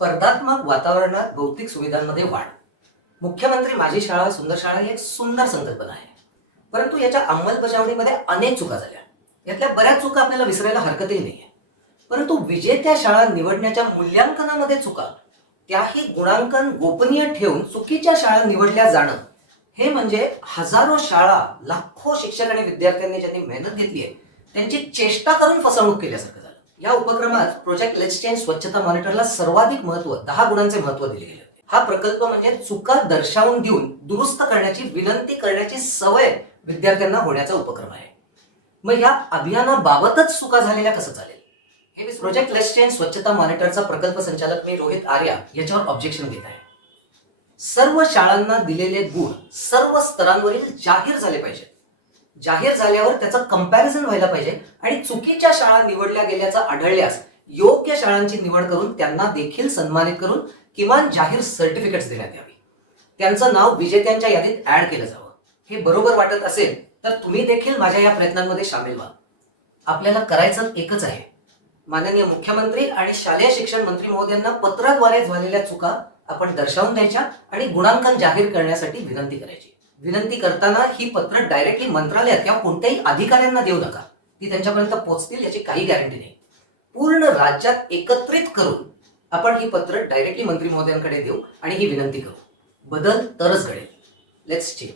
स्पर्धात्मक वातावरणात भौतिक सुविधांमध्ये वाढ. मुख्यमंत्री माझी शाळा सुंदर शाळा ही एक सुंदर संकल्पना आहे. परंतु याच्या अंमलबजावणीमध्ये अनेक चुका झाल्या. यातल्या बऱ्याच चुका आपल्याला विसरायला हरकतही नाही परंतु विजेत्या शाळा निवडण्याच्या मूल्यांकनामध्ये चुका त्याही गुणांकन गोपनीय ठेवून चुकीच्या शाळा निवडल्या जाणं हे म्हणजे हजारो शाळा लाखो शिक्षक आणि विद्यार्थ्यांनी ज्यांनी मेहनत घेतली आहे त्यांची चेष्टा करून फसवणूक केल्यासारखं या उपक्रमात प्रोजेक्ट लेट्स चेंज स्वच्छता मॉनिटरला सर्वाधिक महत्त्व दहा गुणांचे महत्त्व दिले गेले हा प्रकल्प म्हणजे चुका दर्शावून देऊन दुरुस्त करण्याची विनंती करण्याची सवय विद्यार्थ्यांना होण्याचा उपक्रम आहे. मग या अभियानाबाबतच चुका झालेल्या कसं चालेल? हे मी प्रोजेक्ट लेट्स चेंज स्वच्छता मॉनिटरचा प्रकल्प संचालक मी रोहित आर्या याच्यावर ऑब्जेक्शन घेत आहे. सर्व शाळांना दिलेले गुण सर्व स्तरांवरील जाहीर झाले पाहिजेत. जाहीर झाल्यावर त्याचं कंपॅरिझन व्हायला पाहिजे. आणि चुकीच्या शाळा निवडल्या गेल्याचं आढळल्यास योग्य शाळांची निवड करून त्यांना देखील सन्मानित करून किमान जाहीर सर्टिफिकेट्स देण्यात यावी. त्यांचं नाव विजेत्यांच्या यादीत ऍड केलं जावं. हे बरोबर वाटत असेल तर तुम्ही देखील माझ्या या प्रयत्नांमध्ये सामील व्हा. आपल्याला करायचं एकच आहे. माननीय मुख्यमंत्री आणि शालेय शिक्षण मंत्री महोदयांना पत्राद्वारे झालेल्या चुका आपण दर्शवून द्यायच्या आणि गुणांकन जाहीर करण्यासाठी विनंती करायची. विनंती करताना ही पत्र डायरेक्टली मंत्रालयात किंवा कोणत्याही अधिकाऱ्यांना देऊ नका. ती त्यांच्यापर्यंत पोहोचतील याची काही गॅरंटी नाही. पूर्ण राज्यात एकत्रित करून आपण ही पत्र डायरेक्टली मंत्री महोदयांकडे देऊ आणि ही विनंती करू. बदल तरच घडेल. Let's change